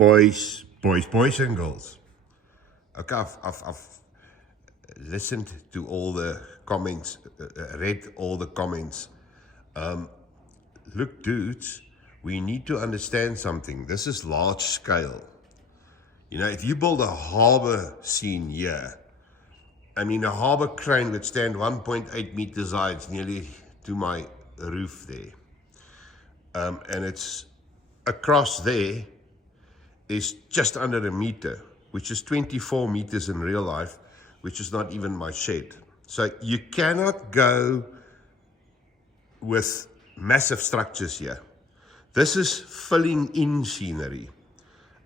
boys and girls. Okay, I've listened to all the comments, read all the comments. Look, dudes, we need to understand something. This is large scale. You know, if you build a harbor scene here, I mean, a harbor crane would stand 1.8 meters high. It's nearly to my roof there. And it's across there is just under a meter, which is 24 meters in real life, which is not even my shed. So you cannot go with massive structures here. This is filling in scenery.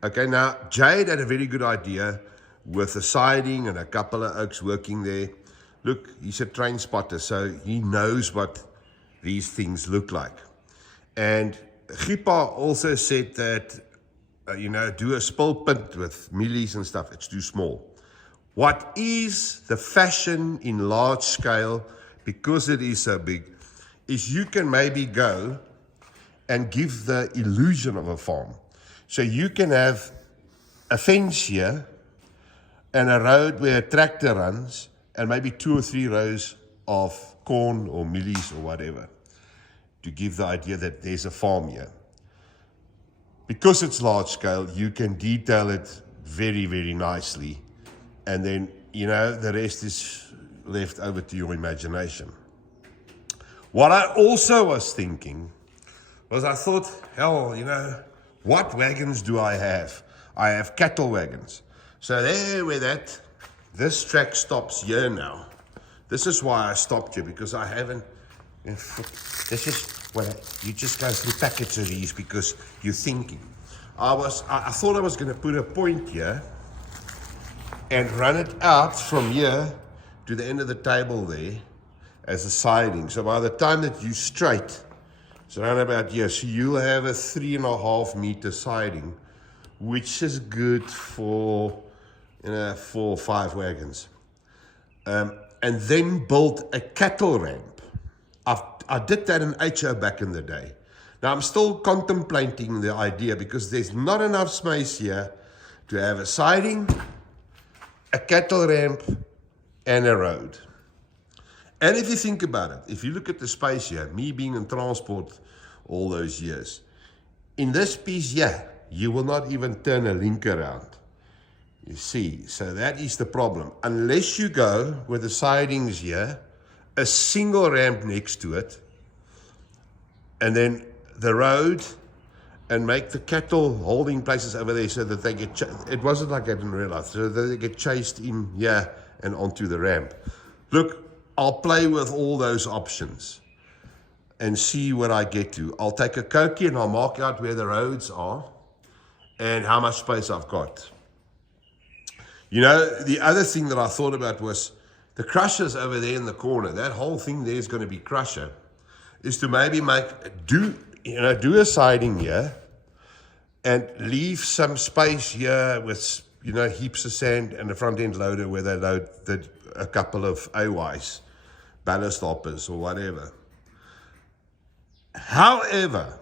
Okay, now Jade had a very good idea with the siding and a couple of oaks working there. Look, he's a train spotter, so he knows what these things look like. And Gipa also said that, do a spill pint with millies and stuff. It's too small. What is the fashion in large scale, because it is so big, is you can maybe go and give the illusion of a farm. So you can have a fence here and a road where a tractor runs and maybe 2 or 3 rows of corn or millies or whatever to give the idea that there's a farm here. Because it's large scale, you can detail it very, very nicely. And then, the rest is left over to your imagination. What I also was thinking was I thought, hell, what wagons do I have? I have cattle wagons. So there where this track stops here now. This is why I stopped here, because I haven't, this is what you just go through packets of these because you're thinking. I thought I was going to put a point here and run it out from here to the end of the table there as a siding. So by the time that you straight, it's around about here. So you'll have a 3.5 meter siding, which is good for 4 or 5 wagons. And then build a cattle ramp. I did that in HO back in the day. Now I'm still contemplating the idea because there's not enough space here to have a siding, a cattle ramp, and a road. And if you think about it, if you look at the space here, me being in transport all those years, in this piece here, you will not even turn a link around. You see, so that is the problem. Unless you go with the sidings here, a single ramp next to it, and then the road, and make the cattle holding places over there so that they get, it wasn't like I didn't realize, so that they get chased in here and onto the ramp. Look, I'll play with all those options and see what I get to. I'll take a Koki and I'll mark out where the roads are and how much space I've got. The other thing that I thought about was the crushers over there in the corner. That whole thing there is going to be crusher. Is to maybe do a siding here and leave some space here with, heaps of sand and a front end loader where they load a couple of AYs, ballast hoppers or whatever. However,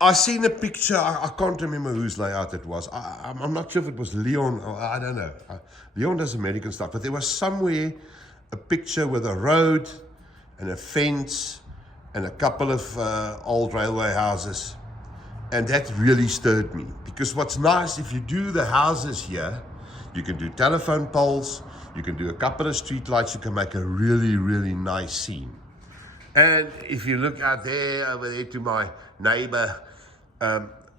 I seen a picture, I can't remember whose layout it was. I'm not sure if it was Leon, or I don't know. Leon does American stuff, but there was somewhere a picture with a road and a fence and a couple of old railway houses. And that really stirred me. Because what's nice, if you do the houses here, you can do telephone poles, you can do a couple of street lights, you can make a really, really nice scene. And if you look out there, over there to my neighbor,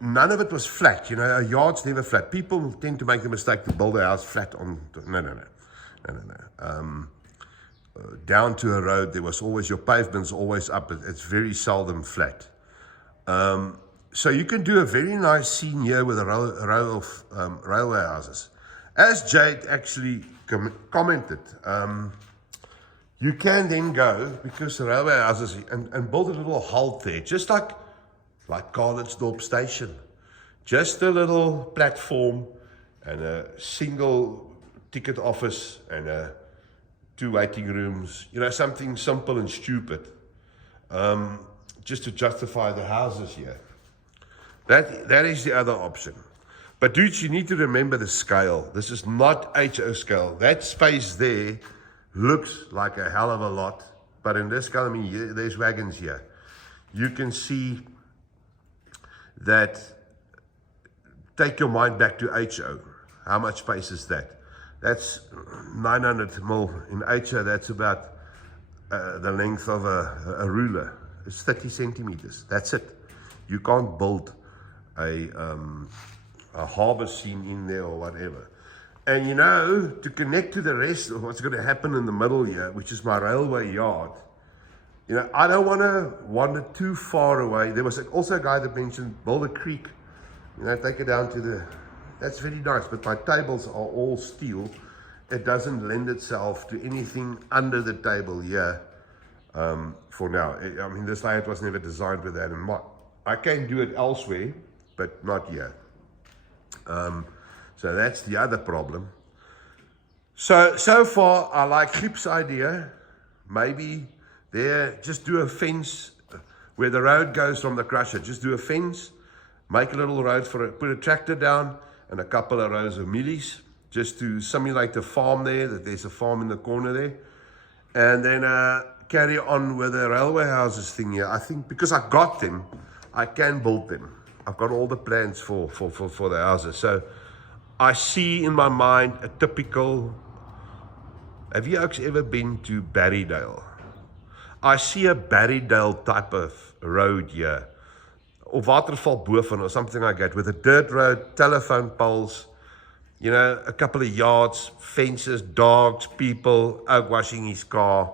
none of it was flat. A yard's never flat. People tend to make the mistake to build a house flat on, no. Down to a road, there was always, your pavement's always up. It's very seldom flat. So you can do a very nice scene here with a row of railway houses. As Jade actually commented, you can then go, because the railway houses, and build a little halt there, just like Carlitsdorp Station. Just a little platform and a single ticket office and 2 waiting rooms, something simple and stupid, just to justify the houses here. That is the other option. But dudes, you need to remember the scale. This is not HO scale. That space there looks like a hell of a lot. But in this scale, I mean, there's wagons here. You can see that, take your mind back to HO. How much space is that? That's 900 mil. In HO, that's about the length of a ruler. It's 30 centimeters. That's it. You can't build a harbor scene in there or whatever. And you know, to connect to the rest of what's going to happen in the middle here, which is my railway yard, you know, I don't want to wander too far away. There was also a guy that mentioned build a creek, you know, take it down to the, that's very nice, but my tables are all steel. It doesn't lend itself to anything under the table here for now. I mean, this layout was never designed with that in mind. I can do it elsewhere, but not here. So that's the other problem. So far, I like Giep's idea. Maybe there, just do a fence where the road goes from the crusher. Just do a fence, make a little road for it, put a tractor down and a couple of rows of millies, just to simulate the farm there, that there's a farm in the corner there. And then carry on with the railway houses thing here. I think because I got them, I can build them. I've got all the plans for the houses. So I see in my mind a typical, have you actually ever been to Barrydale? I see a Barrydale type of road here, or Waterval Boven or something like that, with a dirt road, telephone poles, you know, a couple of yards, fences, dogs, people out washing his car,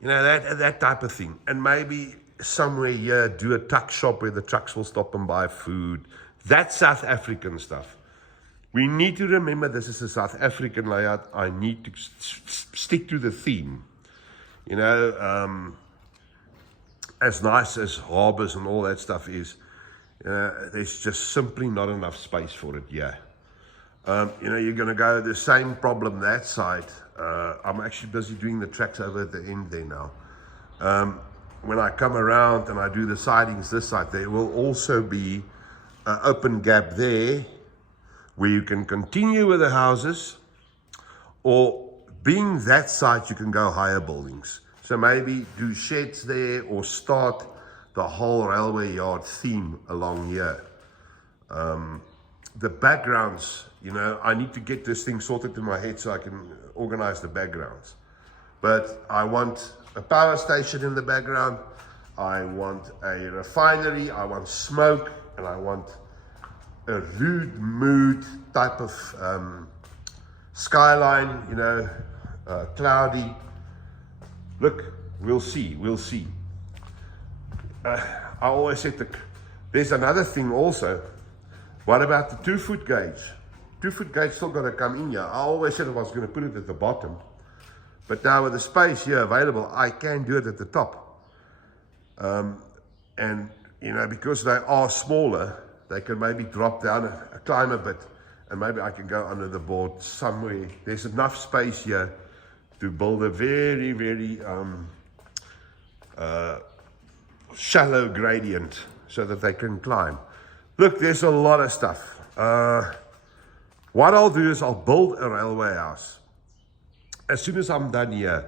you know, that type of thing. And maybe somewhere here, do a tuck shop where the trucks will stop and buy food. That's South African stuff. We need to remember this is a South African layout. I need to stick to the theme. You know, as nice as harbors and all that stuff is, there's just simply not enough space for it here. You know, you're going to go the same problem that side. I'm actually busy doing the tracks over at the end there now. When I come around and I do the sidings this side, there will also be an open gap there where you can continue with the houses, or being that side, you can go higher buildings. So maybe do sheds there or start the whole railway yard theme along here. The backgrounds, you know, I need to get this thing sorted in my head so I can organize the backgrounds. But I want a power station in the background. I want a refinery. I want smoke, and I want a rude mood type of skyline, you know, cloudy. Look, we'll see. I always said there's another thing also. What about the 2-foot gauge? 2-foot gauge still got to come in here. I always said I was going to put it at the bottom, but now with the space here available, I can do it at the top. And you know, because they are smaller, they can maybe drop down, climb a bit, and maybe I can go under the board somewhere. There's enough space here to build a very, very shallow gradient so that they can climb. Look, there's a lot of stuff. What I'll do is I'll build a railway house. As soon as I'm done here,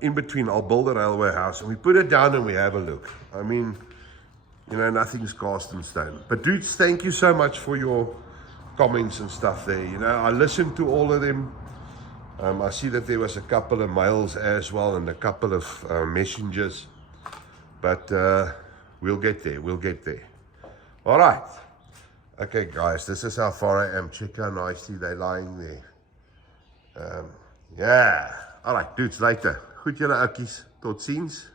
in between, I'll build a railway house and we put it down and we have a look. I mean, you know, nothing's cast in stone. But dudes, thank you so much for your comments and stuff there. You know, I listened to all of them. I see that there was a couple of mails as well and a couple of messengers. But we'll get there. All right. Okay, guys, this is how far I am. Check how nicely they're lying there. Yeah. All right, dudes, later. Goed julle oukies. Tot ziens.